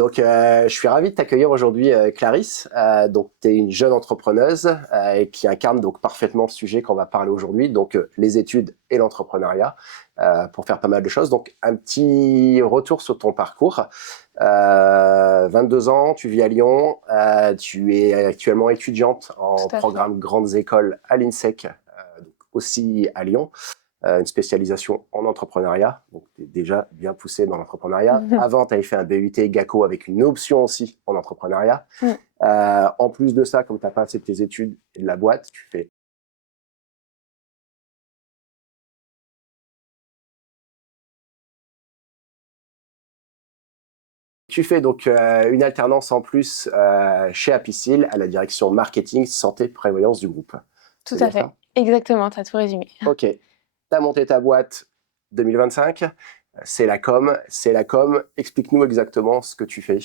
Donc, je suis ravi de t'accueillir aujourd'hui, Clarisse. Donc, tu es une jeune entrepreneuse qui incarne donc parfaitement ce sujet qu'on va parler aujourd'hui, donc les études et l'entrepreneuriat, pour faire pas mal de choses. Donc, un petit retour sur ton parcours. 22 ans, tu vis à Lyon, tu es actuellement étudiante en programme Grandes Écoles à l'INSEC, donc aussi à Lyon. Une spécialisation en entrepreneuriat, donc tu es déjà bien poussé dans l'entrepreneuriat. Avant, tu avais fait un BUT GACO avec une option aussi en entrepreneuriat. En plus de ça, comme tu n'as pas assez de tes études et de la boîte, tu fais donc une alternance en plus chez Apicil à la direction marketing, santé, prévoyance du groupe. Tout à fait, exactement, tu as tout résumé. Ok, tu as monté ta boîte 2025, c'est la com. Explique-nous exactement ce que tu fais.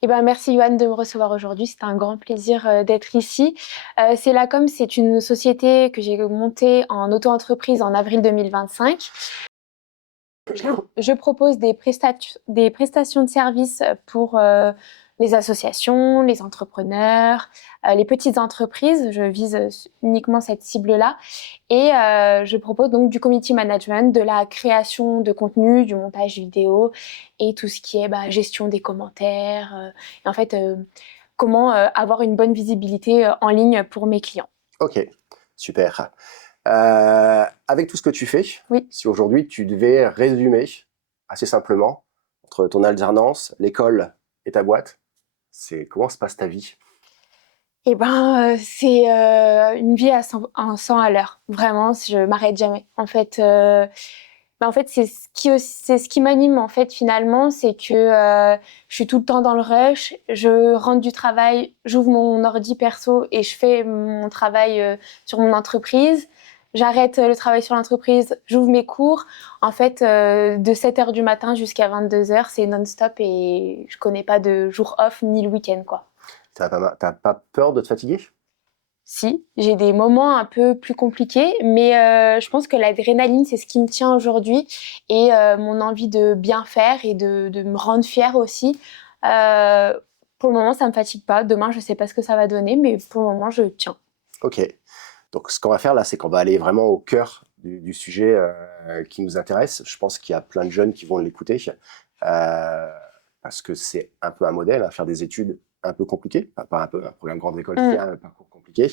Eh ben, merci Yoann de me recevoir aujourd'hui, c'est un grand plaisir d'être ici. C'est la com, c'est une société que j'ai montée en auto-entreprise en avril 2025. Je propose des prestations de services pour les associations, les entrepreneurs, les petites entreprises. Je vise uniquement cette cible-là. Et je propose donc du community management, de la création de contenu, du montage vidéo et tout ce qui est gestion des commentaires. Et en fait, comment avoir une bonne visibilité en ligne pour mes clients. Ok, super. Avec tout ce que tu fais, oui. Si aujourd'hui tu devais résumer assez simplement entre ton alternance, l'école et ta boîte, comment se passe ta vie? Eh ben, c'est une vie à 100 à l'heure. Vraiment, je m'arrête jamais. En fait, c'est ce qui m'anime en fait finalement, c'est que je suis tout le temps dans le rush. Je rentre du travail, j'ouvre mon ordi perso et je fais mon travail sur mon entreprise. J'arrête le travail sur l'entreprise, j'ouvre mes cours. En fait, de 7h du matin jusqu'à 22h, c'est non-stop et je connais pas de jour off ni le week-end, quoi. T'as pas peur de te fatiguer? Si, j'ai des moments un peu plus compliqués, mais je pense que l'adrénaline, c'est ce qui me tient aujourd'hui et mon envie de bien faire et de me rendre fière aussi. Pour le moment, ça me fatigue pas. Demain, je sais pas ce que ça va donner, mais pour le moment, je tiens. Ok. Donc, ce qu'on va faire là, c'est qu'on va aller vraiment au cœur du sujet qui nous intéresse. Je pense qu'il y a plein de jeunes qui vont l'écouter parce que c'est un peu un modèle, faire des études un peu compliquées, pas un peu, un programme grande école qui a un parcours compliqué.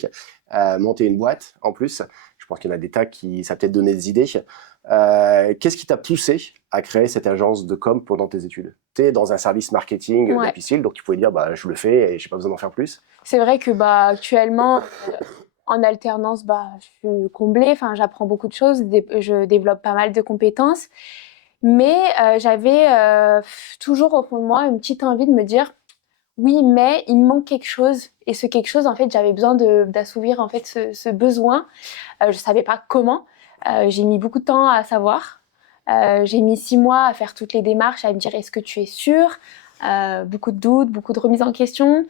Monter une boîte, en plus, je pense qu'il y en a des tas qui, ça peut-être donner des idées. Qu'est-ce qui t'a poussé à créer cette agence de com pendant tes études? Tu es dans un service marketing d'Apicil, donc tu pouvais dire, je le fais et j'ai pas besoin d'en faire plus. C'est vrai que actuellement, en alternance, je suis comblée. Enfin, j'apprends beaucoup de choses, je développe pas mal de compétences. Mais j'avais toujours au fond de moi une petite envie de me dire oui, mais il me manque quelque chose. Et ce quelque chose, en fait, j'avais besoin d'assouvir en fait ce besoin. Je savais pas comment. J'ai mis beaucoup de temps à savoir. J'ai mis 6 mois à faire toutes les démarches, à me dire est-ce que tu es sûre. Beaucoup de doutes, beaucoup de remises en question.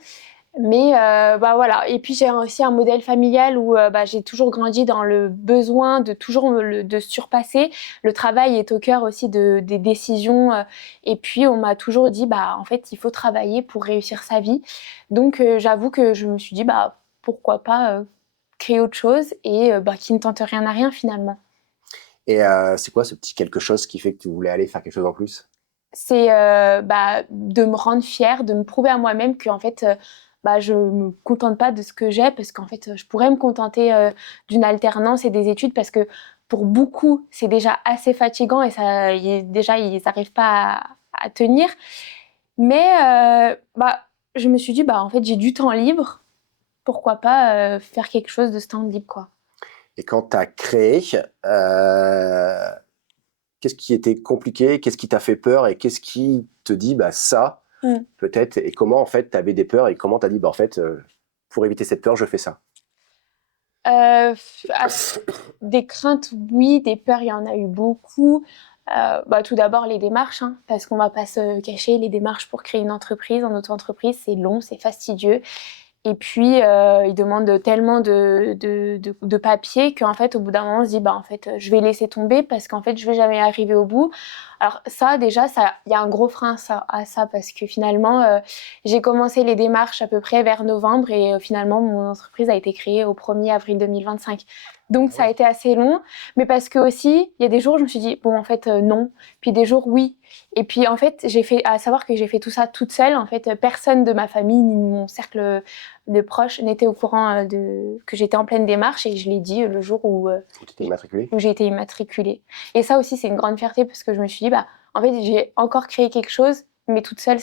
Mais voilà. Et puis j'ai aussi un modèle familial où j'ai toujours grandi dans le besoin de toujours de surpasser. Le travail est au cœur aussi des décisions. Et puis on m'a toujours dit en fait il faut travailler pour réussir sa vie. Donc j'avoue que je me suis dit pourquoi pas créer autre chose et qui ne tente rien à rien finalement. Et c'est quoi ce petit quelque chose qui fait que tu voulais aller faire quelque chose en plus? C'est de me rendre fière, de me prouver à moi-même que en fait je me contente pas de ce que j'ai, parce qu'en fait je pourrais me contenter d'une alternance et des études, parce que pour beaucoup c'est déjà assez fatigant et déjà ils n'arrivent pas à tenir. Mais je me suis dit en fait j'ai du temps libre, pourquoi pas faire quelque chose de ce temps libre, quoi. Et quand tu as créé, qu'est-ce qui était compliqué? Qu'est-ce qui t'a fait peur? Et qu'est-ce qui te dit, ça, peut-être? Et comment, en fait, tu avais des peurs et comment tu as dit, en fait, pour éviter cette peur, je fais ça? Des craintes, oui, des peurs, il y en a eu beaucoup. Tout d'abord, les démarches, parce qu'on ne va pas se cacher, les démarches pour créer une entreprise, en auto-entreprise, c'est long, c'est fastidieux. Et puis, ils demandent tellement de papiers qu'en fait, au bout d'un moment, on se dit, en fait, je vais laisser tomber parce qu'en fait, je ne vais jamais arriver au bout. Alors ça, déjà, il y a un gros frein à ça parce que finalement, j'ai commencé les démarches à peu près vers novembre et finalement, mon entreprise a été créée au 1er avril 2025. Donc, ça a été assez long, mais parce que aussi, il y a des jours où je me suis dit, bon, en fait, non. Puis des jours, oui. Et puis, en fait, à savoir que j'ai fait tout ça toute seule. En fait, personne de ma famille ni de mon cercle de proches n'était au courant que j'étais en pleine démarche et je l'ai dit le jour où j'ai été immatriculée. Et ça aussi, c'est une grande fierté parce que je me suis dit, bah, en fait, j'ai encore créé quelque chose, mais toute seule,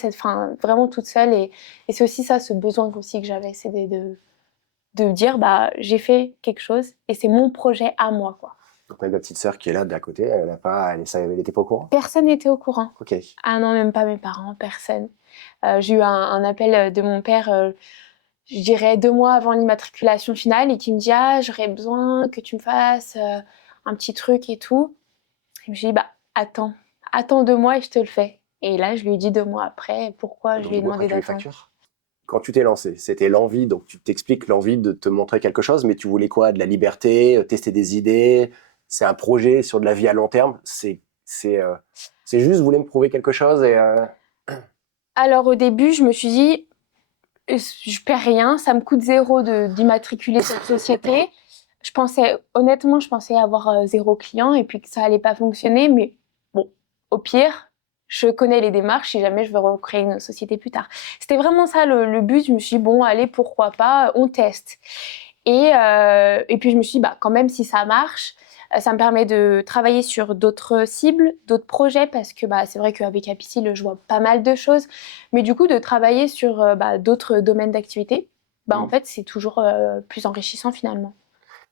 vraiment toute seule. Et c'est aussi ça, ce besoin aussi que j'avais, c'est de dire, bah, j'ai fait quelque chose et c'est mon projet à moi, quoi. Donc, même la petite sœur qui est là d'à côté, elle n'était pas au courant? Personne n'était au courant. Ok. Ah non, même pas mes parents, personne. J'ai eu un appel de mon père, je dirais 2 mois avant l'immatriculation finale, et qui me dit, ah, j'aurais besoin que tu me fasses un petit truc et tout. Et je me suis dit, bah, attends 2 mois et je te le fais. Et là, je lui ai dit 2 mois après pourquoi je lui ai demandé d'attendre. Quand tu t'es lancé, c'était l'envie, donc tu t'expliques l'envie de te montrer quelque chose, mais tu voulais quoi? De la liberté, tester des idées? C'est un projet sur de la vie à long terme? C'est juste, vous voulez me prouver quelque chose et... Alors au début, je me suis dit, je perds rien, ça me coûte 0 d'immatriculer cette société. Honnêtement, je pensais avoir 0 client et puis que ça allait pas fonctionner, mais bon, au pire, je connais les démarches si jamais je veux recréer une société plus tard. C'était vraiment ça le but. Je me suis dit, bon, allez, pourquoi pas, on teste. Et puis je me suis dit, bah, quand même, si ça marche, ça me permet de travailler sur d'autres cibles, d'autres projets, parce que bah, c'est vrai qu'avec Apicil, je vois pas mal de choses. Mais du coup, de travailler sur d'autres domaines d'activité, bah, en fait, c'est toujours plus enrichissant finalement.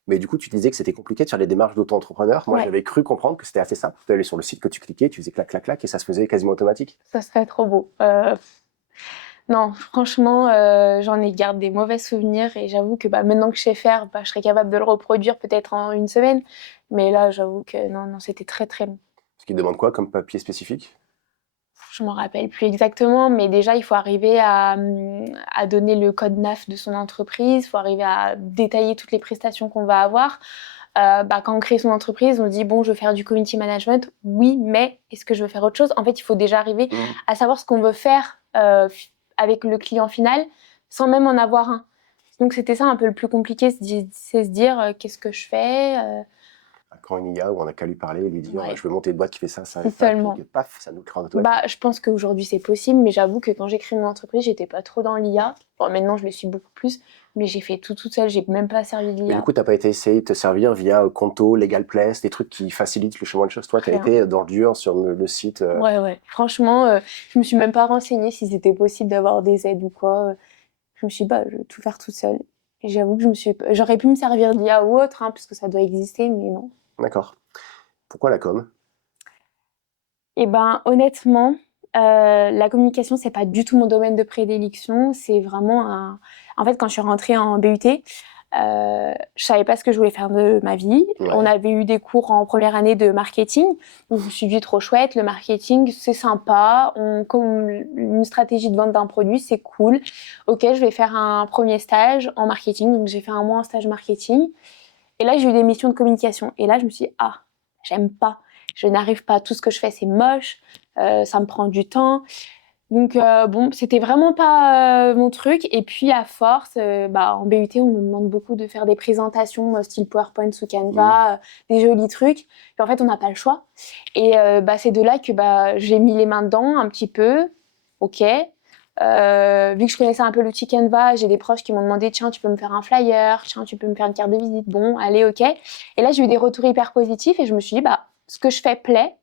Mais du coup, tu disais que c'était compliqué de faire les démarches d'auto-entrepreneur. Moi, j'avais cru comprendre que c'était assez simple. Tu allais sur le site que tu cliquais, tu faisais clac, clac, clac, et ça se faisait quasiment automatique. Ça serait trop beau. Non, franchement, j'en ai gardé des mauvais souvenirs et j'avoue que bah, maintenant que je sais faire, bah, je serais capable de le reproduire peut-être en une semaine. Mais là, j'avoue que non, c'était très très long. Ce qui demande quoi comme papier spécifique? Je m'en rappelle plus exactement, mais déjà, il faut arriver à donner le code NAF de son entreprise, il faut arriver à détailler toutes les prestations qu'on va avoir. Bah, quand on crée son entreprise, on dit, bon, je veux faire du community management, oui, mais est-ce que je veux faire autre chose? En fait, il faut déjà arriver à savoir ce qu'on veut faire avec le client final, sans même en avoir un. Donc, c'était ça un peu le plus compliqué, c'est se dire, qu'est-ce que je fais Quand une IA où on n'a qu'à lui parler et lui dire je veux monter une boîte qui fait ça, ça et ça, Seulement. puis paf, ça nous crée en automatique. Bah, je pense qu'aujourd'hui c'est possible, mais j'avoue que quand j'ai créé mon entreprise, j'étais pas trop dans l'IA. Bon, maintenant je le suis beaucoup plus, mais j'ai fait tout toute seule, j'ai même pas servi de Mais l'IA. du coup, t'as pas essayé de te servir via Conto, Legal Place, des trucs qui facilitent le chemin de choses. Toi, t'as été dans le dur sur le site. Ouais. Franchement, je me suis même pas renseignée si c'était possible d'avoir des aides ou quoi. Je me suis dit, bah, je vais tout faire toute seule. Et j'avoue que j'aurais pu me servir d'IA ou autre, hein, parce que ça doit exister, mais non. D'accord. Pourquoi la com? Eh ben, honnêtement, la communication, c'est pas du tout mon domaine de prédilection. C'est vraiment En fait, quand je suis rentrée en BUT, je savais pas ce que je voulais faire de ma vie. Ouais. On avait eu des cours en première année de marketing. Donc, je me suis dit, trop chouette, le marketing, c'est sympa. Comme une stratégie de vente d'un produit, c'est cool. Ok, je vais faire un premier stage en marketing. Donc, j'ai fait 1 mois en stage marketing. Et là, j'ai eu des missions de communication. Et là, je me suis dit, ah, j'aime pas. Je n'arrive pas. Tout ce que je fais, c'est moche. Ça me prend du temps. Donc, bon, c'était vraiment pas mon truc. Et puis, à force, en BUT, on nous demande beaucoup de faire des présentations style PowerPoint sous Canva, des jolis trucs. Puis, en fait, on n'a pas le choix. Et c'est de là que j'ai mis les mains dedans un petit peu. OK. Vu que je connaissais un peu l'outil Canva, j'ai des proches qui m'ont demandé, tiens, tu peux me faire un flyer, tiens, tu peux me faire une carte de visite. Bon, allez, OK. Et là, j'ai eu des retours hyper positifs et je me suis dit, ce que je fais plaît.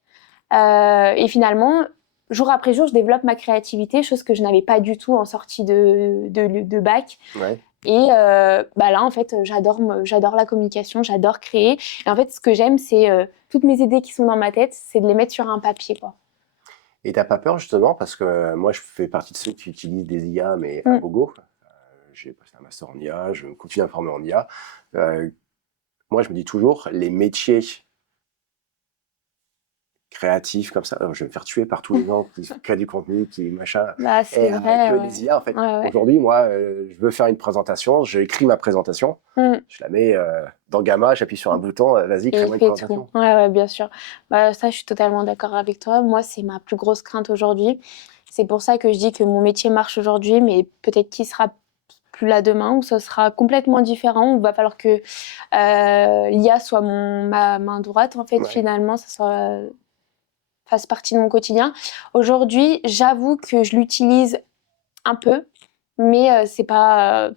Et finalement, jour après jour, je développe ma créativité, chose que je n'avais pas du tout en sortie de bac. Ouais. Et là, en fait, j'adore la communication, j'adore créer. Et en fait, ce que j'aime, c'est toutes mes idées qui sont dans ma tête, c'est de les mettre sur un papier, quoi. Et t'as pas peur justement, parce que moi je fais partie de ceux qui utilisent des IA, mais à gogo. J'ai passé un master en IA, je continue à me former en IA. Moi je me dis toujours, les métiers créatif comme ça. Je vais me faire tuer par tous les gens qui créent du contenu, qui machin. Bah, c'est Et vrai, que ouais. les IA, en fait. Ouais, ouais. Aujourd'hui, moi, je veux faire une présentation, j'écris ma présentation, je la mets dans Gamma, j'appuie sur un bouton, vas-y, Et crée-moi une fait présentation. tout. Ouais, ouais, bien sûr. Bah, ça, je suis totalement d'accord avec toi. Moi, c'est ma plus grosse crainte aujourd'hui. C'est pour ça que je dis que mon métier marche aujourd'hui, mais peut-être qu'il sera plus là demain, ou ça sera complètement différent, où il va falloir que l'IA soit ma main droite, en fait, Ouais. finalement, ça fasse partie de mon quotidien. Aujourd'hui, j'avoue que je l'utilise un peu, mais c'est pas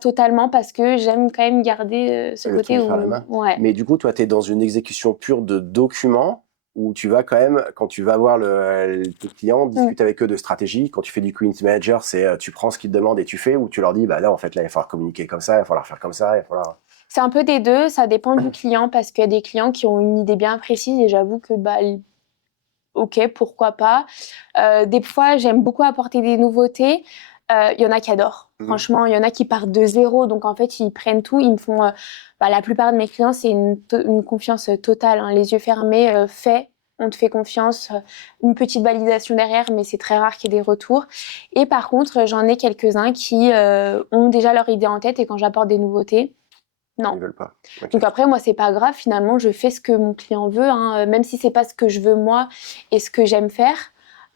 totalement, parce que j'aime quand même garder ce Le côté truc de faire la où... main. Ouais. Mais du coup, toi, tu es dans une exécution pure de documents où tu vas quand même, quand tu vas voir tes clients, discuter avec eux de stratégie. Quand tu fais du community manager, c'est tu prends ce qu'ils te demandent et tu fais, ou tu leur dis, bah là, en fait, là, il va falloir communiquer comme ça, il va falloir faire comme ça, il va falloir... C'est un peu des deux, ça dépend du client, parce qu'il y a des clients qui ont une idée bien précise et j'avoue que ok, pourquoi pas. Des fois, j'aime beaucoup apporter des nouveautés. Il y en a qui adorent. Franchement, il y en a qui partent de zéro, donc en fait, ils prennent tout. Ils me font. La plupart de mes clients, c'est une confiance totale, hein, les yeux fermés, fait. On te fait confiance, une petite validation derrière, mais c'est très rare qu'il y ait des retours. Et par contre, j'en ai quelques-uns qui ont déjà leur idée en tête, et quand j'apporte des nouveautés, non. Ils veulent pas. Okay. Donc après, moi, c'est pas grave. Finalement, je fais ce que mon client veut, hein, même si c'est pas ce que je veux moi et ce que j'aime faire.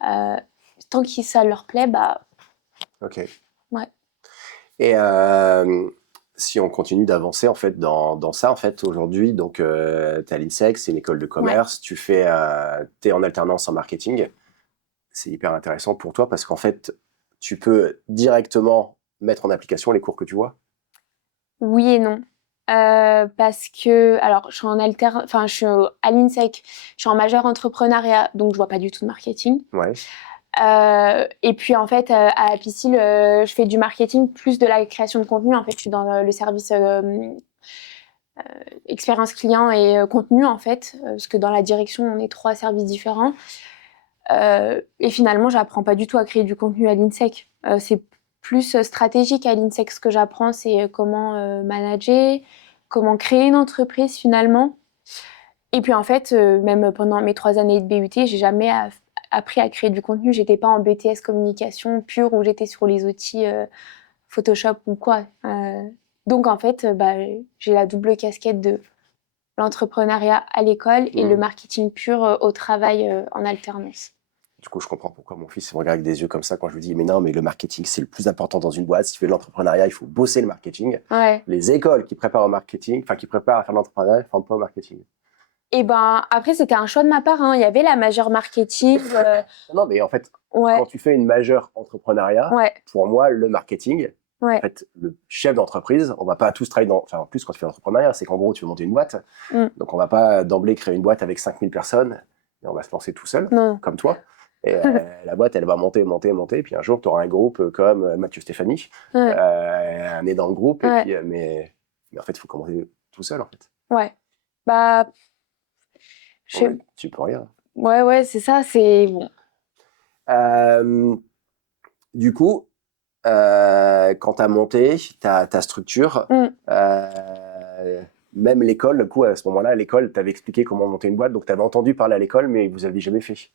Tant que ça leur plaît, bah. Ok. Ouais. Et si on continue d'avancer en fait dans ça, en fait, aujourd'hui, donc t'es à l'INSEC, c'est une école de commerce, tu t'es en alternance en marketing. C'est hyper intéressant pour toi parce qu'en fait, tu peux directement mettre en application les cours que tu vois. Oui et non. Parce que, alors, je suis à l'INSEC, je suis en majeur entrepreneuriat, donc je vois pas du tout de marketing. Ouais. Et puis en fait, à Apicil, je fais du marketing plus de la création de contenu. En fait, je suis dans le service expérience client et contenu, en fait, parce que dans la direction, on est 3 services différents. Et finalement, j'apprends pas du tout à créer du contenu à l'INSEC. C'est plus stratégique à l'INSEC. Ce que j'apprends, c'est comment manager, comment créer une entreprise finalement. Et puis en fait, même pendant mes 3 années de BUT, j'ai jamais appris à créer du contenu. J'étais pas en BTS communication pure où j'étais sur les outils Photoshop ou quoi. Donc en fait, j'ai la double casquette de l'entrepreneuriat à l'école et le marketing pur au travail en alternance. Du coup, je comprends pourquoi mon fils me regarde avec des yeux comme ça quand je lui dis mais non, mais le marketing, c'est le plus important dans une boîte. Si tu fais de l'entrepreneuriat, il faut bosser le marketing. Ouais. Les écoles qui préparent au marketing, enfin qui préparent à faire de l'entrepreneuriat, ne forment pas au marketing. Et après, c'était un choix de ma part, hein. Il y avait la majeure marketing. Non, mais en fait, quand tu fais une majeure entrepreneuriat, pour moi, le marketing, en fait, le chef d'entreprise, on va pas tous travailler dans... Enfin, en plus, quand tu fais l'entrepreneuriat, c'est qu'en gros, tu veux monter une boîte. Donc, on va pas d'emblée créer une boîte avec 5000 personnes et on va se lancer tout seul, comme toi. Et la boîte, elle va monter. Puis un jour, tu auras un groupe comme Mathieu Stéphanie, un nez dans le groupe. Et puis, mais en fait, il faut commencer tout seul, en fait. Ouais. Tu peux rien. Ouais, c'est ça, c'est bon. Du coup, quand tu as monté ta structure, même l'école, du coup, à ce moment-là, l'école t'avait expliqué comment monter une boîte, donc tu avais entendu parler à l'école, mais vous n'aviez jamais fait.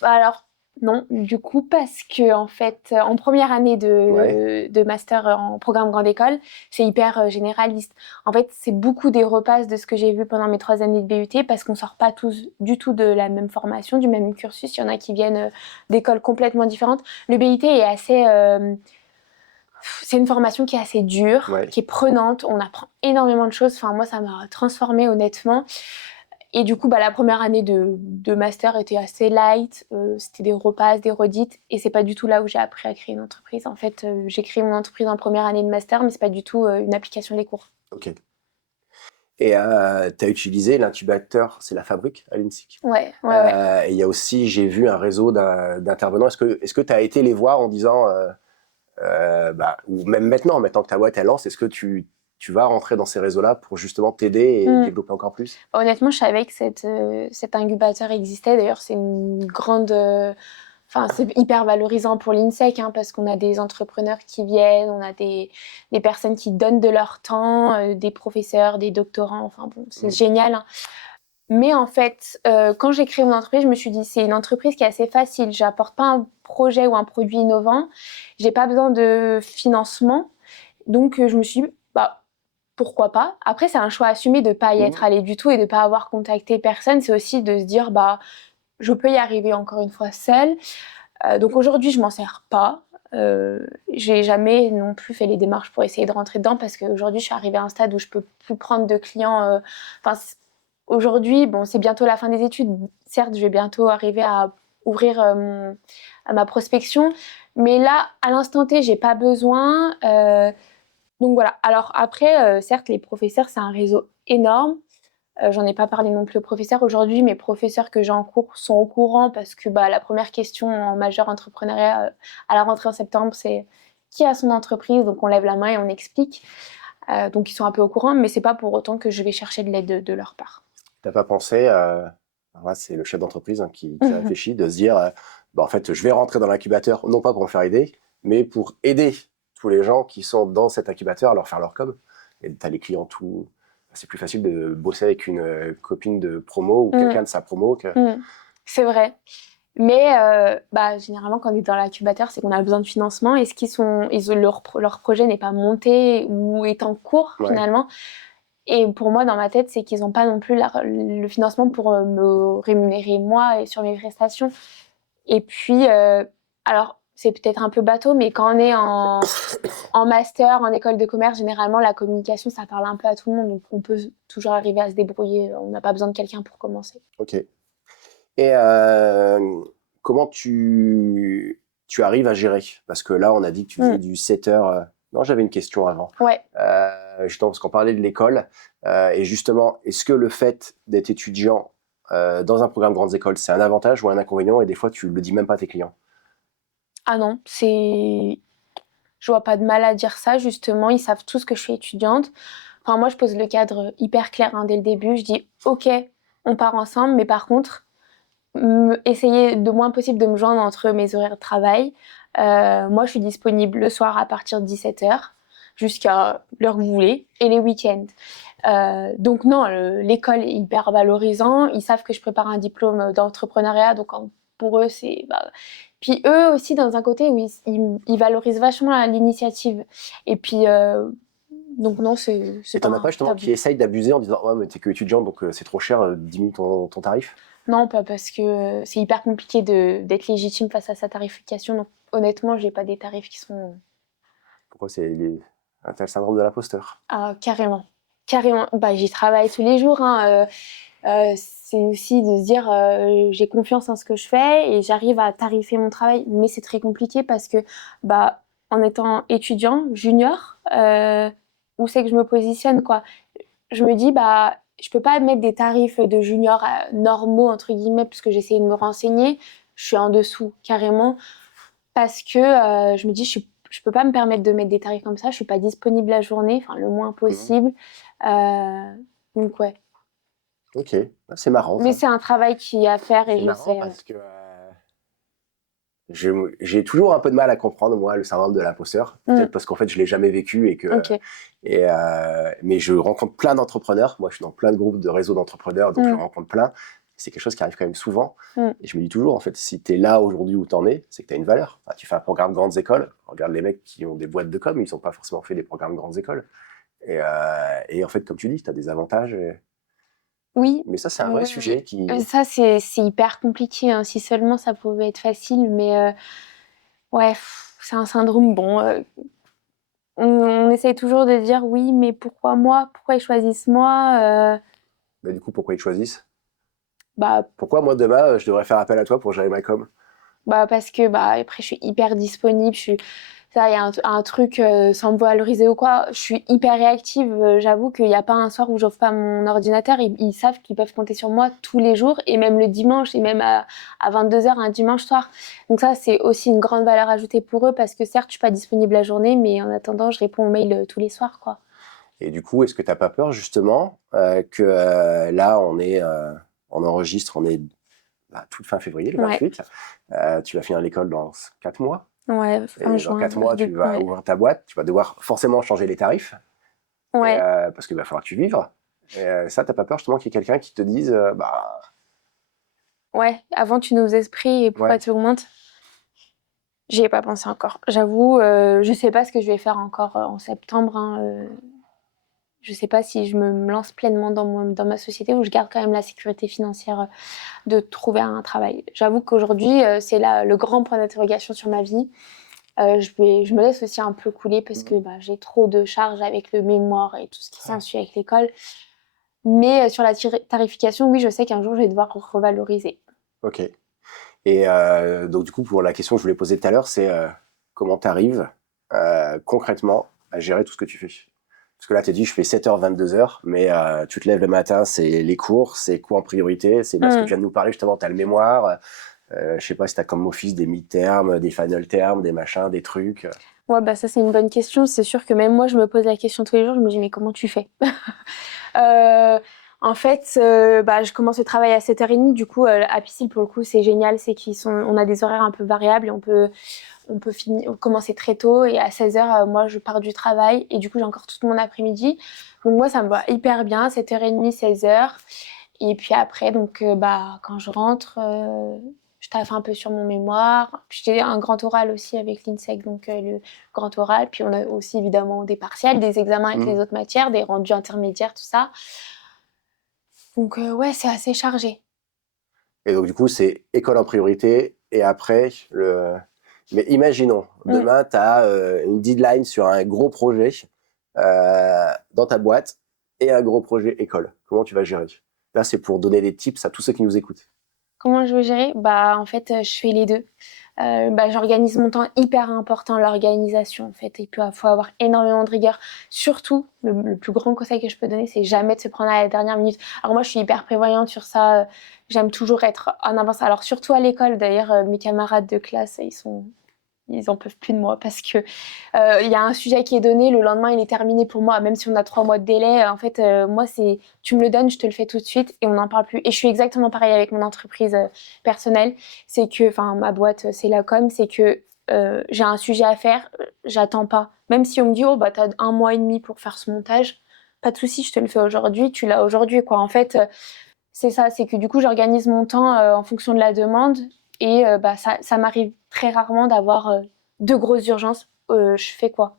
Alors, non, du coup, parce que en fait, en première année de master en programme grande école, c'est hyper généraliste. En fait, c'est beaucoup des repasses de ce que j'ai vu pendant mes 3 années de BUT, parce qu'on sort pas tous du tout de la même formation, du même cursus. Il y en a qui viennent d'écoles complètement différentes. Le BUT est assez... c'est une formation qui est assez dure, qui est prenante. On apprend énormément de choses. Enfin, moi, ça m'a transformée, honnêtement. Et du coup, la première année de master était assez light. C'était des repasses, des redites. Et c'est pas du tout là où j'ai appris à créer une entreprise. En fait, j'ai créé mon entreprise en première année de master, mais c'est pas du tout une application des cours. Ok. Et tu as utilisé l'incubateur, c'est la Fabrique à l'INSEC. Ouais. Et il y a aussi, j'ai vu un réseau d'intervenants. Est-ce que tu as été les voir en disant, ou même maintenant que ta boîte elle lance, est-ce que tu vas rentrer dans ces réseaux-là pour justement t'aider et développer encore plus? Honnêtement, je savais que cet incubateur existait. D'ailleurs, c'est une grande... c'est hyper valorisant pour l'INSEC, hein, parce qu'on a des entrepreneurs qui viennent, on a des personnes qui donnent de leur temps, des professeurs, des doctorants. Enfin bon, c'est génial, hein. Mais en fait, quand j'ai créé mon entreprise, je me suis dit, c'est une entreprise qui est assez facile. J'apporte pas un projet ou un produit innovant. J'ai pas besoin de financement. Donc, je me suis dit, bah, pourquoi pas. Après, c'est un choix assumé de pas y être allé du tout et de pas avoir contacté personne. C'est aussi de se dire, bah, je peux y arriver encore une fois seule. Donc aujourd'hui, je m'en sers pas. J'ai jamais non plus fait les démarches pour essayer de rentrer dedans parce qu'aujourd'hui, je suis arrivée à un stade où je peux plus prendre de clients. Enfin, aujourd'hui, bon, c'est bientôt la fin des études. Certes, je vais bientôt arriver à ouvrir à ma prospection, mais là, à l'instant T, j'ai pas besoin. Donc voilà. Alors après, certes, les professeurs, c'est un réseau énorme. J'en ai pas parlé non plus aux professeurs. Aujourd'hui, mes professeurs que j'ai en cours sont au courant parce que bah, la première question en majeur entrepreneuriat à la rentrée en septembre, c'est qui a son entreprise. Donc on lève la main et on explique. Donc ils sont un peu au courant, mais c'est pas pour autant que je vais chercher de l'aide de leur part. T'as pas pensé, là, c'est le chef d'entreprise qui réfléchit, de se dire, bah, en fait, je vais rentrer dans l'incubateur, non pas pour me faire aider, mais pour aider tous les gens qui sont dans cet incubateur à leur faire leur com. Et t'as les clients tout. C'est plus facile de bosser avec une copine de promo ou quelqu'un de sa promo que. C'est vrai. Mais bah, généralement, quand on est dans l'incubateur, c'est qu'on a besoin de financement. Est-ce leur projet n'est pas monté ou est en cours finalement? Et pour moi, dans ma tête, c'est qu'ils n'ont pas non plus le financement pour me rémunérer moi et sur mes prestations. Et puis, alors, c'est peut-être un peu bateau, mais quand on est en master, en école de commerce, généralement, la communication, ça parle un peu à tout le monde. Donc, on peut toujours arriver à se débrouiller. On n'a pas besoin de quelqu'un pour commencer. Ok. Et comment tu arrives à gérer? Parce que là, on a dit que tu faisais du 7 heures. Non, j'avais une question avant. Ouais. Justement, parce qu'on parlait de l'école. Et justement, est-ce que le fait d'être étudiant dans un programme grandes écoles, c'est un avantage ou un inconvénient? Et des fois, tu le dis même pas à tes clients. Ah non, je vois pas de mal à dire ça, justement. Ils savent tous que je suis étudiante. Enfin, moi, je pose le cadre hyper clair dès le début. Je dis, OK, on part ensemble, mais par contre, essayer le moins possible de me joindre entre mes horaires de travail. Moi, je suis disponible le soir à partir de 17h jusqu'à l'heure que vous voulez et les week-ends. Donc non, l'école est hyper valorisant. Ils savent que je prépare un diplôme d'entrepreneuriat, donc pour eux, c'est... Bah... Puis eux aussi, dans un côté où ils valorisent vachement l'initiative. Et puis, donc non, c'est Et t'en as pas justement qui essayent d'abuser en disant « Ouais, mais t'es que étudiant, donc c'est trop cher, diminue ton tarif ». Non, pas parce que c'est hyper compliqué d'être légitime face à sa tarification. Donc honnêtement, j'ai pas des tarifs qui sont... Pourquoi t'as le syndrome de l'imposteur? Ah, carrément. Carrément. Bah, j'y travaille tous les jours. Hein. C'est aussi de se dire j'ai confiance en ce que je fais et j'arrive à tarifer mon travail. Mais c'est très compliqué parce que bah, en étant étudiant, junior, où c'est que je me positionne quoi. Je me dis bah je peux pas mettre des tarifs de junior normaux entre guillemets parce que j'essaie de me renseigner. Je suis en dessous carrément parce que je me dis je peux pas me permettre de mettre des tarifs comme ça. Je suis pas disponible la journée, enfin le moins possible. Donc ouais. Ok, c'est marrant. Mais Ça. C'est un travail qui est à faire et c'est je marrant sais. parce que j'ai toujours un peu de mal à comprendre moi le syndrome de l'imposteur. Peut-être parce qu'en fait je l'ai jamais vécu et que mais je rencontre plein d'entrepreneurs. Moi je suis dans plein de groupes de réseaux d'entrepreneurs donc je rencontre plein. C'est quelque chose qui arrive quand même souvent. Et je me dis toujours en fait si tu es là aujourd'hui où tu en es, c'est que tu as une valeur. Enfin, tu fais un programme grandes écoles. Regarde les mecs qui ont des boîtes de com, ils n'ont pas forcément fait des programmes grandes écoles. Et en fait comme tu dis, tu as des avantages. Oui. Mais ça, c'est un vrai sujet qui... Ça, c'est hyper compliqué. Hein. Si seulement ça pouvait être facile. Mais ouais, c'est un syndrome. Bon, on essaye toujours de dire oui, mais pourquoi moi? Pourquoi ils choisissent moi? Mais du coup, pourquoi ils choisissent? Bah, Pourquoi moi, demain, je devrais faire appel à toi pour gérer ma com? bah parce que bah, après, je suis hyper disponible. Ça, il y a un truc sans me valoriser ou quoi. Je suis hyper réactive. J'avoue qu'il n'y a pas un soir où j'offre pas mon ordinateur. Ils savent qu'ils peuvent compter sur moi tous les jours et même le dimanche et même à 22h un dimanche soir. Donc ça, c'est aussi une grande valeur ajoutée pour eux parce que certes, je suis pas disponible la journée, mais en attendant, je réponds aux mails tous les soirs, quoi. Et du coup, est-ce que tu n'as pas peur justement que là, on enregistre, on est toute fin février, le 28. Tu vas finir l'école dans 4 mois. Ouais, fin et juin. dans 4 mois, tu vas ouvrir ta boîte. Tu vas devoir forcément changer les tarifs. Ouais. Parce qu'il va falloir que tu vives. Et ça, t'as pas peur justement qu'il y ait quelqu'un qui te dise, bah Ouais, avant tu nous esprits et pourquoi ouais, tu augmentes? J'y ai pas pensé encore. J'avoue, je sais pas ce que je vais faire encore en septembre, hein, je sais pas si je me lance pleinement dans ma société ou je garde quand même la sécurité financière de trouver un travail. J'avoue qu'aujourd'hui, c'est le grand point d'interrogation sur ma vie. Je me laisse aussi un peu couler parce que bah, j'ai trop de charges avec le mémoire et tout ce qui s'ensuit avec l'école. Mais sur la tarification, oui, je sais qu'un jour, je vais devoir revaloriser. ok. Et donc du coup, pour la question que je voulais poser tout à l'heure, c'est comment tu arrives concrètement à gérer tout ce que tu fais? Parce que là, tu as dit, je fais 7h, 22h, mais tu te lèves le matin, c'est les cours, c'est quoi en priorité? C'est ce que tu viens de nous parler, justement, tu as le mémoire. Je sais pas si tu as comme office des mid-terms, des final terms, des machins, des trucs. Ouais, bah ça, c'est une bonne question. C'est sûr que même moi, je me pose la question tous les jours. Je me dis, mais comment tu fais? En fait, bah, je commence le travail à 7h30. Du coup, à Piscine, pour le coup, c'est génial. C'est on a des horaires un peu variables et on peut commencer très tôt. Et à 16h, moi, je pars du travail. Et du coup, j'ai encore tout mon après-midi. Donc, moi, ça me va hyper bien. 7h30, 16h. Et puis après, donc, bah, quand je rentre, je taffe un peu sur mon mémoire. Puis j'ai un grand oral aussi avec l'INSEC, donc le grand oral. Puis on a aussi évidemment des partiels, des examens avec les autres matières, des rendus intermédiaires, tout ça. Donc ouais, c'est assez chargé. Et donc du coup, c'est école en priorité, et après, mais imaginons, Mm. demain, tu as une deadline sur un gros projet dans ta boîte et un gros projet école. Comment tu vas gérer? Là, c'est pour donner des tips à tous ceux qui nous écoutent. Comment je vais gérer? Bah en fait, je fais les deux. Bah, j'organise mon temps, hyper important l'organisation en fait. Il faut avoir énormément de rigueur. Surtout, le plus grand conseil que je peux donner, c'est jamais de se prendre à la dernière minute. Alors moi, je suis hyper prévoyante sur ça. J'aime toujours être en avance. Alors surtout à l'école, d'ailleurs, mes camarades de classe, ils en peuvent plus de moi parce que il y a un sujet qui est donné, le lendemain il est terminé pour moi, même si on a 3 mois de délai. En fait, moi c'est tu me le donnes, je te le fais tout de suite et on n'en parle plus. Et je suis exactement pareil avec mon entreprise personnelle. C'est que, enfin ma boîte c'est la com, c'est que j'ai un sujet à faire, j'attends pas. Même si on me dit oh bah t'as 1 mois et demi pour faire ce montage, pas de souci, je te le fais aujourd'hui, tu l'as aujourd'hui quoi. En fait, c'est ça, c'est que du coup j'organise mon temps en fonction de la demande et bah ça m'arrive très rarement d'avoir de grosses urgences. Je fais quoi?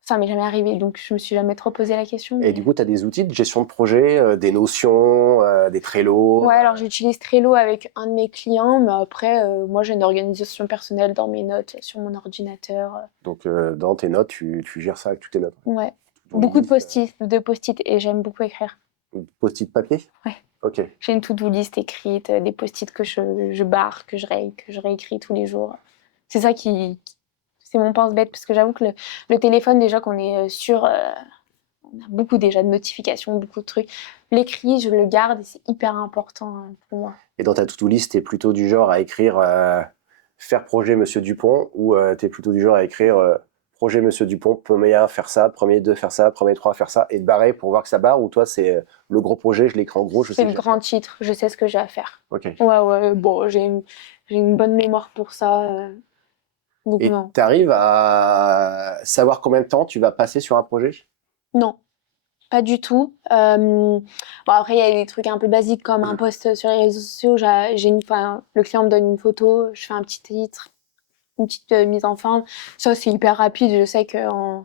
Ça m'est jamais arrivé, donc je me suis jamais trop posé la question. Et du coup, tu as des outils de gestion de projet, des notions, des Trello. Ouais, alors j'utilise Trello avec un de mes clients, mais après, moi j'ai une organisation personnelle dans mes notes sur mon ordinateur. Donc, dans tes notes, tu gères ça avec toutes tes notes. Ouais. To-do Beaucoup list, de post-it et j'aime beaucoup écrire. post-it papier. Ouais. Ok. J'ai une to-do list écrite, des post-it que je barre, que je réécris tous les jours. C'est ça c'est mon pense-bête, parce que j'avoue que le téléphone, déjà qu'on est on a beaucoup déjà de notifications, beaucoup de trucs. L'écrit, je le garde et c'est hyper important pour moi. Et dans ta to-do list, t'es plutôt du genre à écrire faire projet Monsieur Dupont, ou t'es plutôt du genre à écrire projet Monsieur Dupont, premier 1, faire ça, premier 2, faire ça, premier 3, faire ça, et te barrer pour voir que ça barre, ou toi, c'est le gros projet, je l'écris en gros, je sais C'est que le j'ai à grand faire. titre, je sais ce que j'ai à faire. Ok. Ouais, ouais, bon, j'ai une bonne mémoire pour ça. Donc Et non. t'arrives à savoir combien de temps tu vas passer sur un projet? Non, pas du tout. Bon, après, il y a des trucs un peu basiques comme un post sur les réseaux sociaux. Enfin, le client me donne une photo, je fais un petit titre, une petite mise en forme. Ça, c'est hyper rapide. Je sais qu'en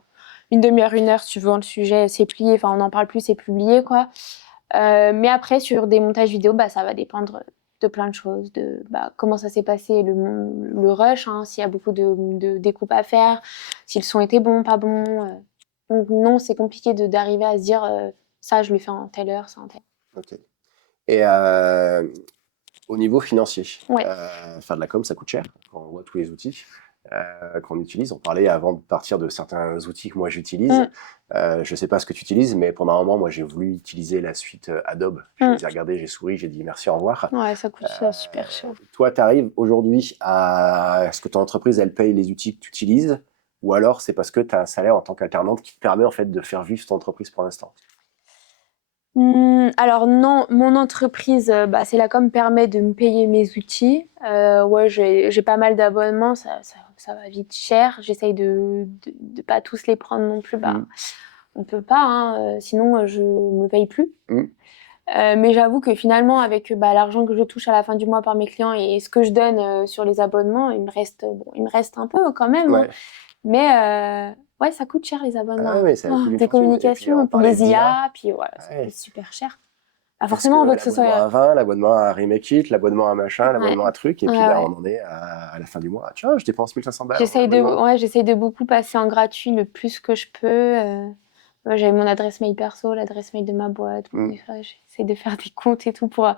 une demi-heure, 1 heure, si tu veux, le sujet, c'est plié. Enfin, on n'en parle plus, c'est publié, quoi. Mais après, sur des montages vidéo, bah, ça va dépendre de plein de choses, de bah, comment ça s'est passé, le rush, hein, s'il y a beaucoup de découpes à faire, si le son était bon, pas bon. Donc non, c'est compliqué d'arriver à se dire ça, je le fais en telle heure, ça en telle. Ok. Et au niveau financier, Ouais. faire de la com, ça coûte cher quand on voit tous les outils qu'on utilise. On parlait avant de partir de certains outils que moi j'utilise. Mm. Je ne sais pas ce que tu utilises, mais pendant un moment, moi j'ai voulu utiliser la suite Adobe. Je les ai regardés, j'ai souri, j'ai dit merci, au revoir. Ouais, ça coûte super cher. Toi, tu arrives aujourd'hui à ce que ton entreprise, elle paye les outils que tu utilises, ou alors c'est parce que tu as un salaire en tant qu'alternante qui te permet en fait de faire vivre ton entreprise pour l'instant? Alors non, mon entreprise, bah, c'est la com permet de me payer mes outils. Ouais, j'ai pas mal d'abonnements, ça va vite cher. J'essaye de pas tous les prendre non plus. Bah, on peut pas, hein, sinon je me paye plus. Mm. Mais j'avoue que finalement, avec l'argent que je touche à la fin du mois par mes clients et ce que je donne sur les abonnements, il me reste un peu quand même. Ouais. Hein. Mais ouais, ça coûte cher les abonnements. Ah, ouais, ça coûte une Des fortune. Et puis, communications, on pour parlait les IA, d'IA. puis voilà, ça Ouais. coûte super cher. Ah, Parce forcément, on veut que ce l'abonnement à soit. vin, l'abonnement à Remake It, l'abonnement à machin, Ouais. l'abonnement à truc, et puis Ouais, ouais. on en est à la fin du mois. Tiens, je dépense 1500 balles en abonnement. J'essaye de beaucoup passer en gratuit le plus que je peux. Moi, j'avais mon adresse mail perso, l'adresse mail de ma boîte. Bon, des fois, j'essaie de faire des comptes et tout pour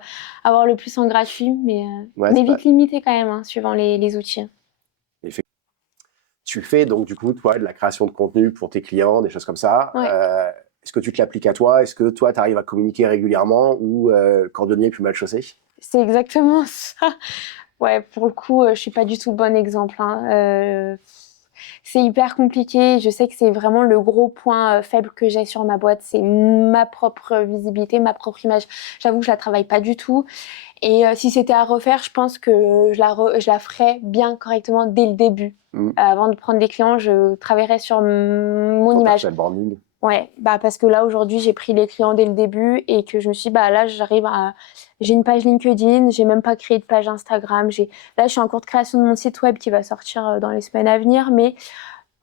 avoir le plus en gratuit, Ouais, mais c'est vite limité quand même, hein, suivant les outils. Tu fais donc, du coup, toi, de la création de contenu pour tes clients, des choses comme ça. Ouais. Est-ce que tu te l'appliques à toi? Est-ce que toi, tu arrives à communiquer régulièrement ou cordonnier plus mal chaussé? C'est exactement ça. Ouais, pour le coup, je suis pas du tout le bon exemple. Hein. C'est hyper compliqué. Je sais que c'est vraiment le gros point faible que j'ai sur ma boîte, c'est ma propre visibilité, ma propre image. J'avoue que je la travaille pas du tout. Et si c'était à refaire, je pense que je la ferais bien correctement dès le début. Avant de prendre des clients, je travaillerais sur mon Ton image. personal branding. Ouais, parce que là aujourd'hui j'ai pris les clients dès le début et que je me suis dit, là j'ai une page LinkedIn, j'ai même pas créé de page Instagram, là je suis en cours de création de mon site web qui va sortir dans les semaines à venir, mais